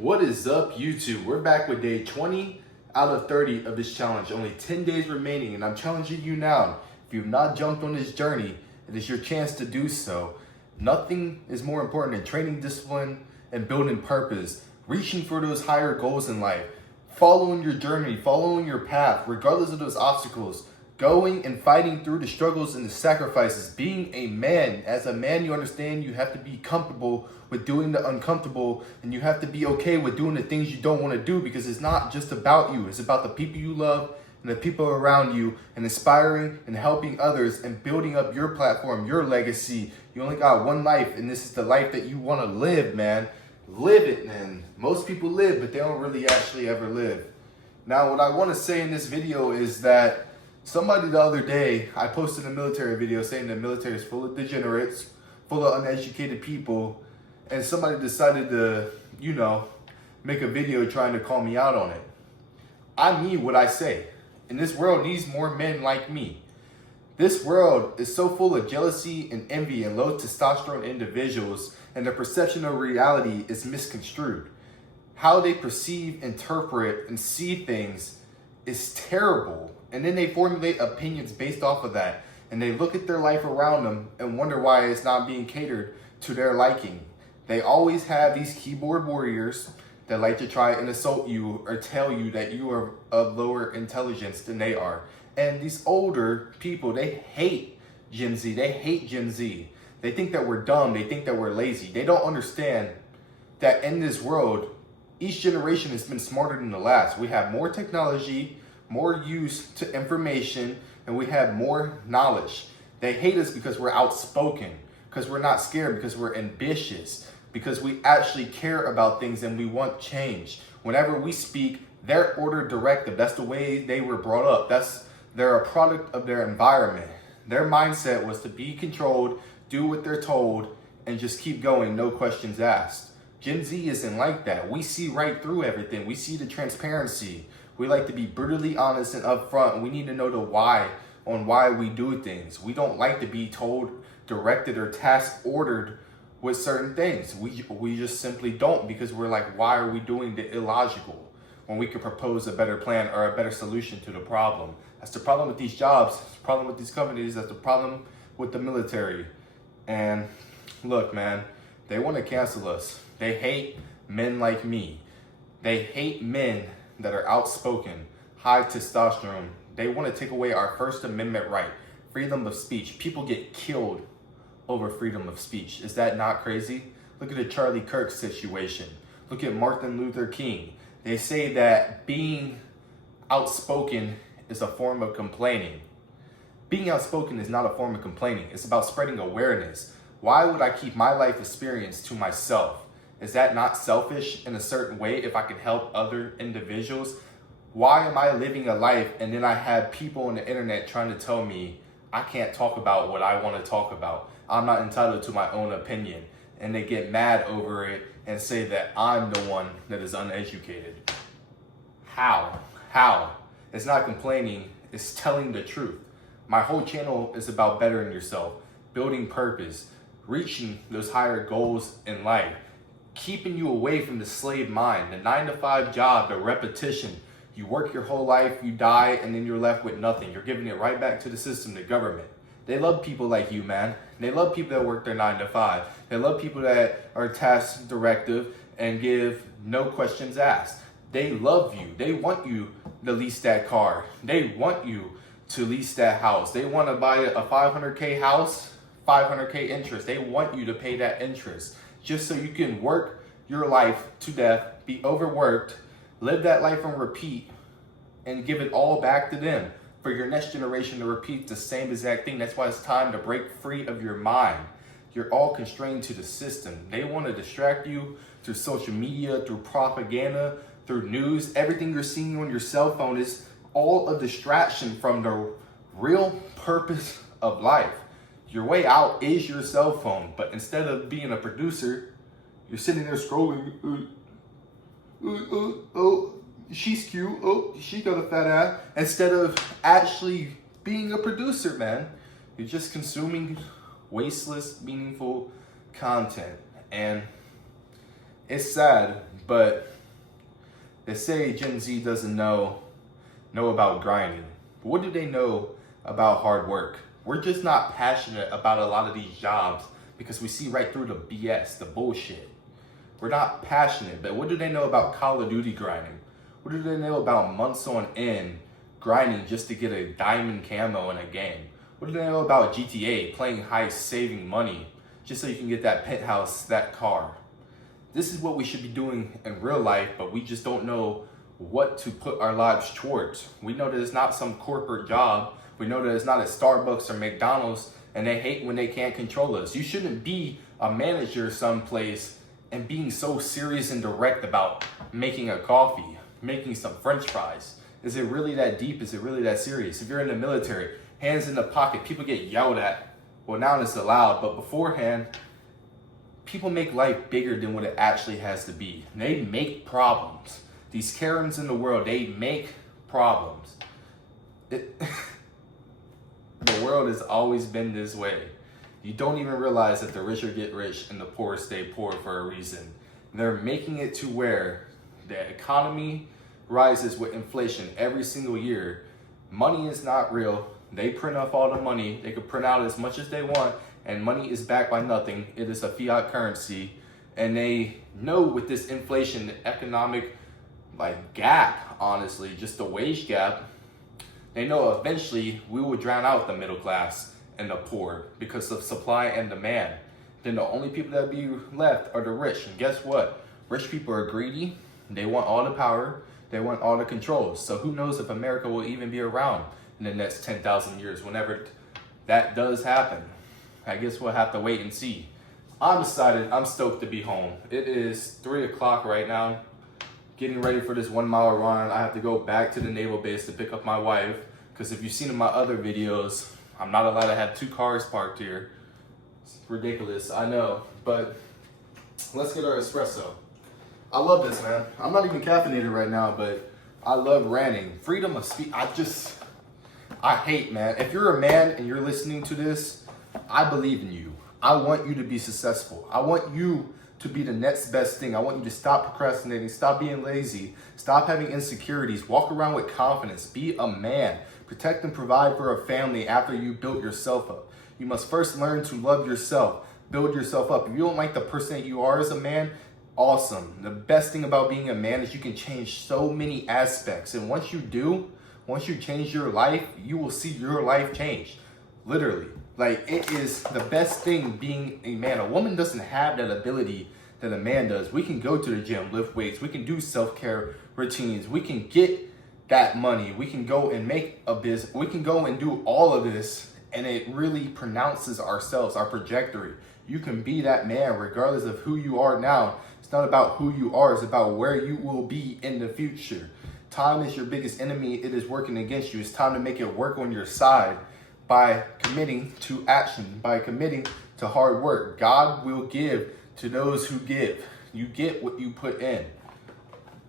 What is up, YouTube? We're back with day 20 out of 30 of this challenge. Only 10 days remaining, and I'm challenging you now. If you've not jumped on this journey, it is your chance to do so. Nothing is more important than training discipline and building purpose, reaching for those higher goals in life, following your journey, following your path, regardless of those obstacles, going and fighting through the struggles and the sacrifices, being a man. As a man, you understand you have to be comfortable with doing the uncomfortable, and you have to be okay with doing the things you don't want to do, because it's not just about you. It's about the people you love and the people around you, and inspiring and helping others and building up your platform, your legacy. You only got one life, and this is the life that you want to live, man. Live it, man. Most people live, but they don't really actually ever live. Now, what I want to say in this video is that somebody the other day, I posted a military video saying the military is full of degenerates, full of uneducated people, and somebody decided to, make a video trying to call me out on it. I mean what I say, and this world needs more men like me. This world is so full of jealousy and envy and low testosterone individuals, and their perception of reality is misconstrued. How they perceive, interpret, and see things is terrible. And then they formulate opinions based off of that. And they look at their life around them and wonder why it's not being catered to their liking. They always have these keyboard warriors that like to try and assault you or tell you that you are of lower intelligence than they are. And these older people, they hate Gen Z. They hate Gen Z. They think that we're dumb. They think that we're lazy. They don't understand that in this world, each generation has been smarter than the last. We have more technology, more use to information, and we have more knowledge. They hate us because we're outspoken, because we're not scared, because we're ambitious, because we actually care about things and we want change. Whenever we speak, their order directive, that's the way they were brought up. They're a product of their environment. Their mindset was to be controlled, do what they're told, and just keep going, no questions asked. Gen Z isn't like that. We see right through everything. We see the transparency. We like to be brutally honest and upfront, and we need to know the why on why we do things. We don't like to be told, directed, or task ordered with certain things. We just simply don't, because we're like, why are we doing the illogical when we could propose a better plan or a better solution to the problem? That's the problem with these jobs. That's the problem with these companies. That's the problem with the military. And look, man, they want to cancel us. They hate men like me. They hate men that are outspoken, high testosterone. They want to take away our First Amendment right, freedom of speech. People get killed over freedom of speech. Is that not crazy? Look at the Charlie Kirk situation. Look at Martin Luther King. They say that being outspoken is a form of complaining. Being outspoken is not a form of complaining. It's about spreading awareness. Why would I keep my life experience to myself? Is that not selfish in a certain way if I can help other individuals? Why am I living a life and then I have people on the internet trying to tell me I can't talk about what I want to talk about? I'm not entitled to my own opinion. And they get mad over it and say that I'm the one that is uneducated. How? It's not complaining, it's telling the truth. My whole channel is about bettering yourself, building purpose, reaching those higher goals in life, keeping you away from the slave mind, the 9-to-5 job, the repetition. You work your whole life, you die, and then you're left with nothing. You're giving it right back to the system, the government. They love people like you, man. They love people that work their 9-to-5. They love people that are task directive and give no questions asked. They love you. They want you to lease that car. They want you to lease that house. They want to buy a $500K house, $500K interest. They want you to pay that interest just so you can work your life to death, be overworked, live that life on repeat, and give it all back to them for your next generation to repeat the same exact thing. That's why it's time to break free of your mind. You're all constrained to the system. They want to distract you through social media, through propaganda, through news. Everything you're seeing on your cell phone is all a distraction from the real purpose of life. Your way out is your cell phone, but instead of being a producer, you're sitting there scrolling. Oh, she's cute. Oh, she got a fat ass. Instead of actually being a producer, man, you're just consuming wasteless, meaningful content. And it's sad, But they say Gen Z doesn't know about grinding. But what do they know about hard work? We're just not passionate about a lot of these jobs because we see right through the BS, the bullshit. We're not passionate, but what do they know about Call of Duty grinding? What do they know about months on end grinding just to get a diamond camo in a game? What do they know about GTA, playing heist, saving money, just so you can get that penthouse, that car? This is what we should be doing in real life, but we just don't know what to put our lives towards. We know that it's not some corporate job. We know that it's not at Starbucks or McDonald's, and they hate when they can't control us. You shouldn't be a manager someplace and being so serious and direct about making a coffee, making some French fries. Is it really that deep? Is it really that serious? If you're in the military, hands in the pocket, people get yelled at. Well, now it's allowed, but beforehand, people make life bigger than what it actually has to be. They make problems. These Karens in the world, they make problems. The world has always been this way. You don't even realize that the richer get rich and the poor stay poor for a reason. They're making it to where the economy rises with inflation every single year. Money is not real. They print off all the money. They could print out as much as they want, and money is backed by nothing. It is a fiat currency. And they know with this inflation, the economic gap, honestly, just the wage gap, they know eventually we will drown out the middle class and the poor because of supply and demand. Then the only people that be left are the rich. And guess what? Rich people are greedy. They want all the power. They want all the controls. So who knows if America will even be around in the next 10,000 years, whenever that does happen. I guess we'll have to wait and see. I'm excited. I'm stoked to be home. It is 3 o'clock right now. Getting ready for this 1 mile run. I have to go back to the naval base to pick up my wife. Because if you've seen in my other videos, I'm not allowed to have 2 cars parked here. It's ridiculous, I know. But let's get our espresso. I love this, man. I'm not even caffeinated right now, but I love ranting. Freedom of speech. I hate, man. If you're a man and you're listening to this, I believe in you. I want you to be successful. I want you to be the next best thing. I want you to stop procrastinating, stop being lazy, stop having insecurities, walk around with confidence, be a man, protect and provide for a family after you built yourself up. You must first learn to love yourself, build yourself up. If you don't like the person that you are as a man, awesome. The best thing about being a man is you can change so many aspects. And once you do, once you change your life, you will see your life change. Literally. It is the best thing being a man. A woman doesn't have that ability that a man does. We can go to the gym, lift weights. We can do self-care routines. We can get that money. We can go and make a business. We can go and do all of this, and it really pronounces ourselves, our trajectory. You can be that man regardless of who you are now. It's not about who you are. It's about where you will be in the future. Time is your biggest enemy. It is working against you. It's time to make it work on your side by committing to action, by committing to hard work. God will give to those who give. You get what you put in.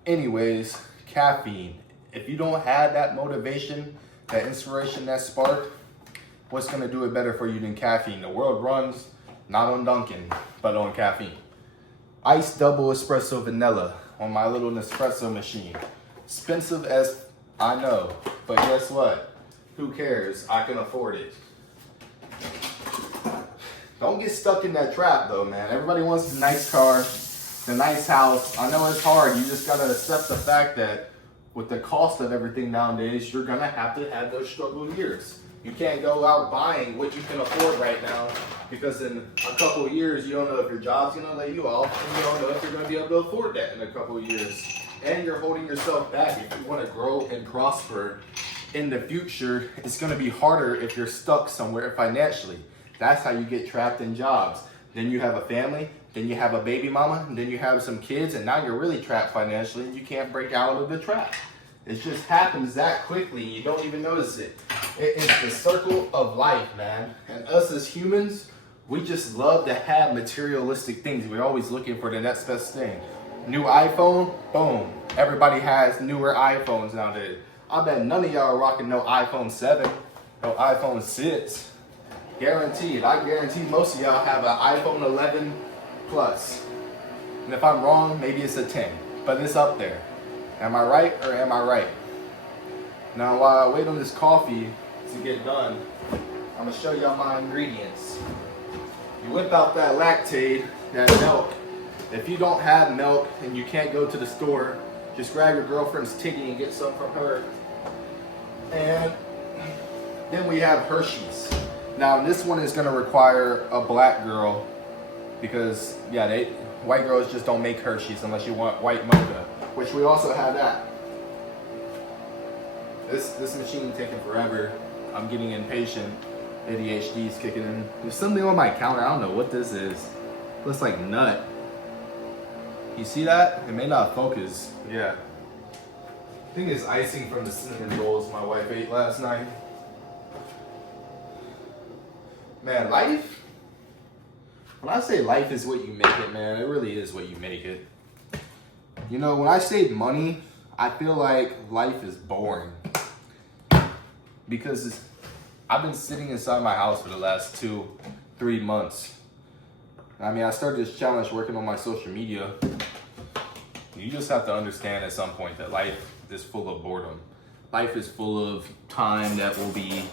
Anyways, caffeine. If you don't have that motivation, that inspiration, that spark, what's going to do it better for you than caffeine? The world runs not on Dunkin', but on caffeine. Iced double espresso vanilla on my little Nespresso machine. Expensive as I know, but guess what? Who cares? I can afford it. Don't get stuck in that trap though, man. Everybody wants a nice car, the nice house. I know it's hard. You just gotta accept the fact that with the cost of everything nowadays, you're gonna have to have those struggle years. You can't go out buying what you can afford right now because in a couple of years, you don't know if your job's gonna lay you off and you don't know if you're gonna be able to afford that in a couple of years. And you're holding yourself back. If you wanna grow and prosper in the future, it's gonna be harder if you're stuck somewhere financially. That's how you get trapped in jobs. Then you have a family, then you have a baby mama, and then you have some kids, and now you're really trapped financially and you can't break out of the trap. It just happens that quickly, you don't even notice it. It is the circle of life, man. And us as humans, we just love to have materialistic things. We're always looking for the next best thing. New iPhone, boom. Everybody has newer iPhones nowadays. I bet none of y'all are rocking no iPhone 7, no iPhone 6. Guaranteed. I guarantee most of y'all have an iPhone 11 Plus. And if I'm wrong, maybe it's a 10. but it's up there. Am I right or am I right? Now, while I wait on this coffee to get done, I'm gonna show y'all my ingredients. You whip out that Lactaid, that milk. If you don't have milk and you can't go to the store, just grab your girlfriend's titty and get some from her. And then we have Hershey's. Now this one is gonna require a black girl because white girls just don't make Hershey's unless you want white mocha, which we also have that. This machine taking forever. I'm getting impatient. ADHD is kicking in. There's something on my counter. I don't know what this is. Looks like nut. You see that? It may not focus. Yeah. I think it's icing from the cinnamon rolls my wife ate last night. Man, life. When I say life is what you make it, man, it really is what you make it. You know, when I save money, I feel like life is boring. Because I've been sitting inside my house for the last 2-3 months. I mean, I started this challenge working on my social media. You just have to understand at some point that life is full of boredom. Life is full of time that will be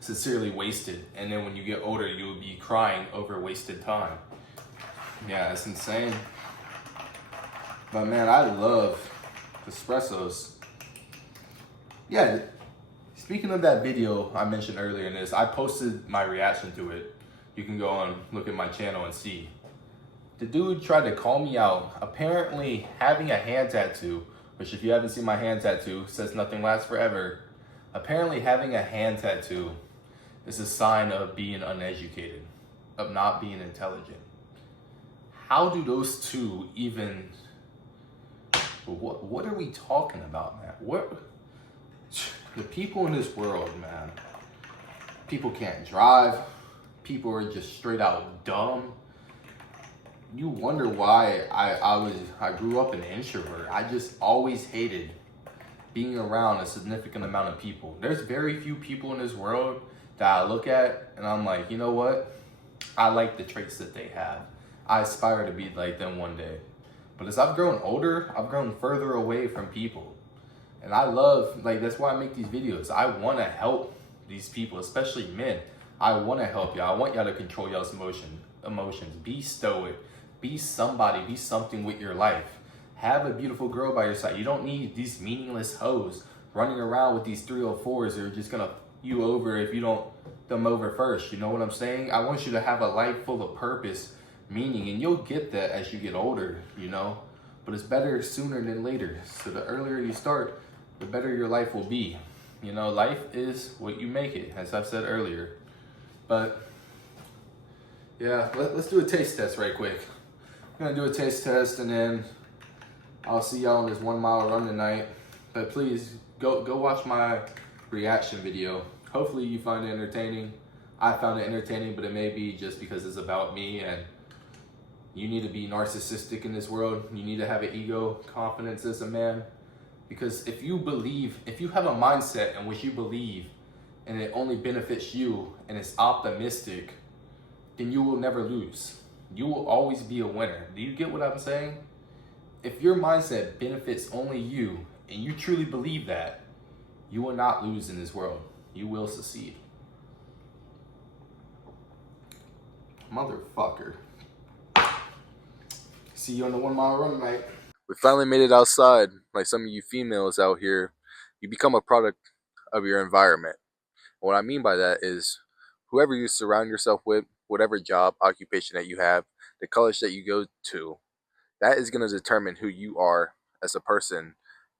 sincerely wasted. And then when you get older, you will be crying over wasted time. Yeah, it's insane. But man, I love espressos. Yeah, speaking of that video I mentioned earlier in this, I posted my reaction to it. You can go and look at my channel and see. The dude tried to call me out. Apparently having a hand tattoo, which if you haven't seen my hand tattoo, says nothing lasts forever. Apparently having a hand tattoo is a sign of being uneducated, of not being intelligent. How do those two even, what are we talking about, man? The people in this world, man, people can't drive. People are just straight out dumb. You wonder why I grew up an introvert. I just always hated being around a significant amount of people. There's very few people in this world that I look at and I'm like, you know what? I like the traits that they have. I aspire to be like them one day. But as I've grown older, I've grown further away from people. And I love, like, that's why I make these videos. I want to help these people, especially men. I want to help y'all. I want y'all to control y'all's emotions. Be stoic. Be somebody. Be something with your life. Have a beautiful girl by your side. You don't need these meaningless hoes running around with these 304s that are just going to you over if you don't them over first. You know what I'm saying? I want you to have a life full of purpose, meaning, and you'll get that as you get older, you know? But it's better sooner than later. So the earlier you start, the better your life will be. You know, life is what you make it, as I've said earlier. But yeah, let's do a taste test right quick. I'm gonna do a taste test and then I'll see y'all on this 1 mile run tonight. But please go watch my reaction video. Hopefully you find it entertaining. I found it entertaining, but it may be just because it's about me, and you need to be narcissistic in this world. You need to have an ego, confidence as a man. Because if you have a mindset in which you believe and it only benefits you and it's optimistic, then you will never lose. You will always be a winner. Do you get what I'm saying? If your mindset benefits only you and you truly believe that, you will not lose in this world. You will succeed. Motherfucker. See you on the 1 mile run tonight. We finally made it outside. Like some of you females out here, you become a product of your environment. What I mean by that is whoever you surround yourself with, whatever job, occupation that you have, the college that you go to, that is going to determine who you are as a person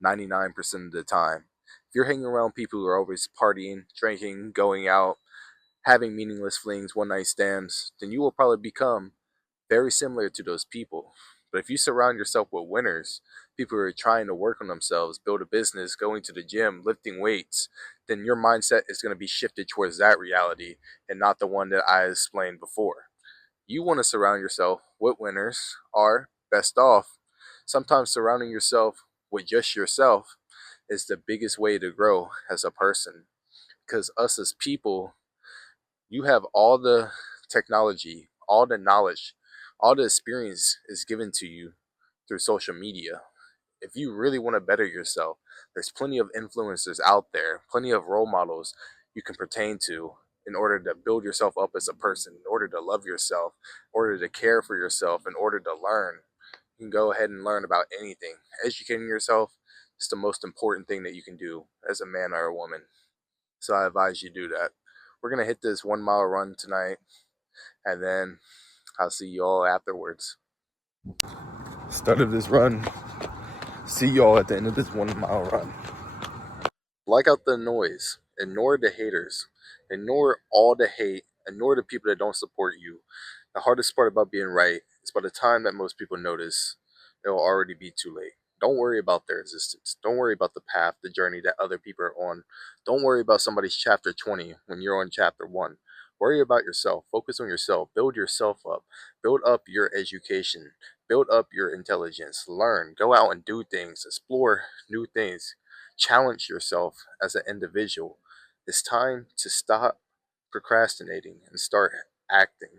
99% of the time. If you're hanging around people who are always partying, drinking, going out, having meaningless flings, one night stands, then you will probably become very similar to those people. But if you surround yourself with winners, people who are trying to work on themselves, build a business, going to the gym, lifting weights, then your mindset is going to be shifted towards that reality and not the one that I explained before. You want to surround yourself with winners or best off. Sometimes surrounding yourself with just yourself is the biggest way to grow as a person. Because us as people, you have all the technology, all the knowledge, all the experience is given to you through social media. If you really want to better yourself, there's plenty of influencers out there, plenty of role models you can pertain to in order to build yourself up as a person, in order to love yourself, in order to care for yourself, in order to learn. You can go ahead and learn about anything. Educating yourself is the most important thing that you can do as a man or a woman. So I advise you do that. We're going to hit this 1 mile run tonight, and then I'll see you all afterwards. Start of this run. See y'all at the end of this 1 mile run. Block out the noise. Ignore the haters. Ignore all the hate. Ignore the people that don't support you. The hardest part about being right is by the time that most people notice, it will already be too late. Don't worry about their existence. Don't worry about the path, the journey that other people are on. Don't worry about somebody's chapter 20 when you're on chapter 1. Worry about yourself. Focus on yourself. Build yourself up. Build up your education. Build up your intelligence. Learn. Go out and do things. Explore new things. Challenge yourself as an individual. It's time to stop procrastinating and start acting.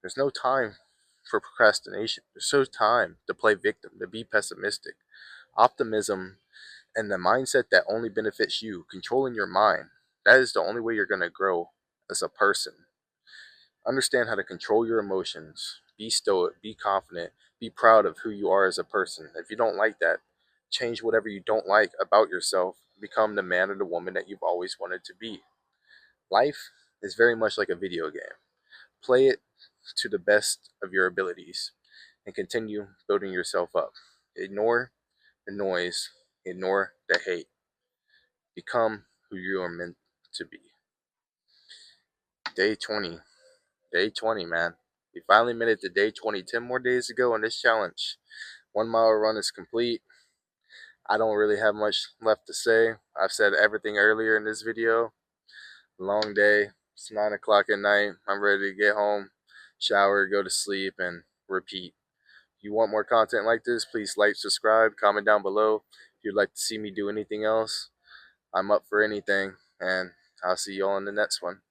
There's no time for procrastination. There's no time to play victim, to be pessimistic. Optimism and the mindset that only benefits you, controlling your mind, that is the only way you're going to grow as a person. Understand how to control your emotions. Be stoic, be confident, be proud of who you are as a person. If you don't like that, change whatever you don't like about yourself. Become the man or the woman that you've always wanted to be. Life is very much like a video game. Play it to the best of your abilities and continue building yourself up. Ignore the noise, ignore the hate. Become who you are meant to be. Day 20. Day 20, man. We finally made it to day 20. 10 more days to go on this challenge. 1 mile run is complete. I don't really have much left to say. I've said everything earlier in this video. Long day. It's 9 o'clock at night. I'm ready to get home, shower, go to sleep, and repeat. If you want more content like this, please like, subscribe, comment down below. If you'd like to see me do anything else, I'm up for anything. And I'll see you all in the next one.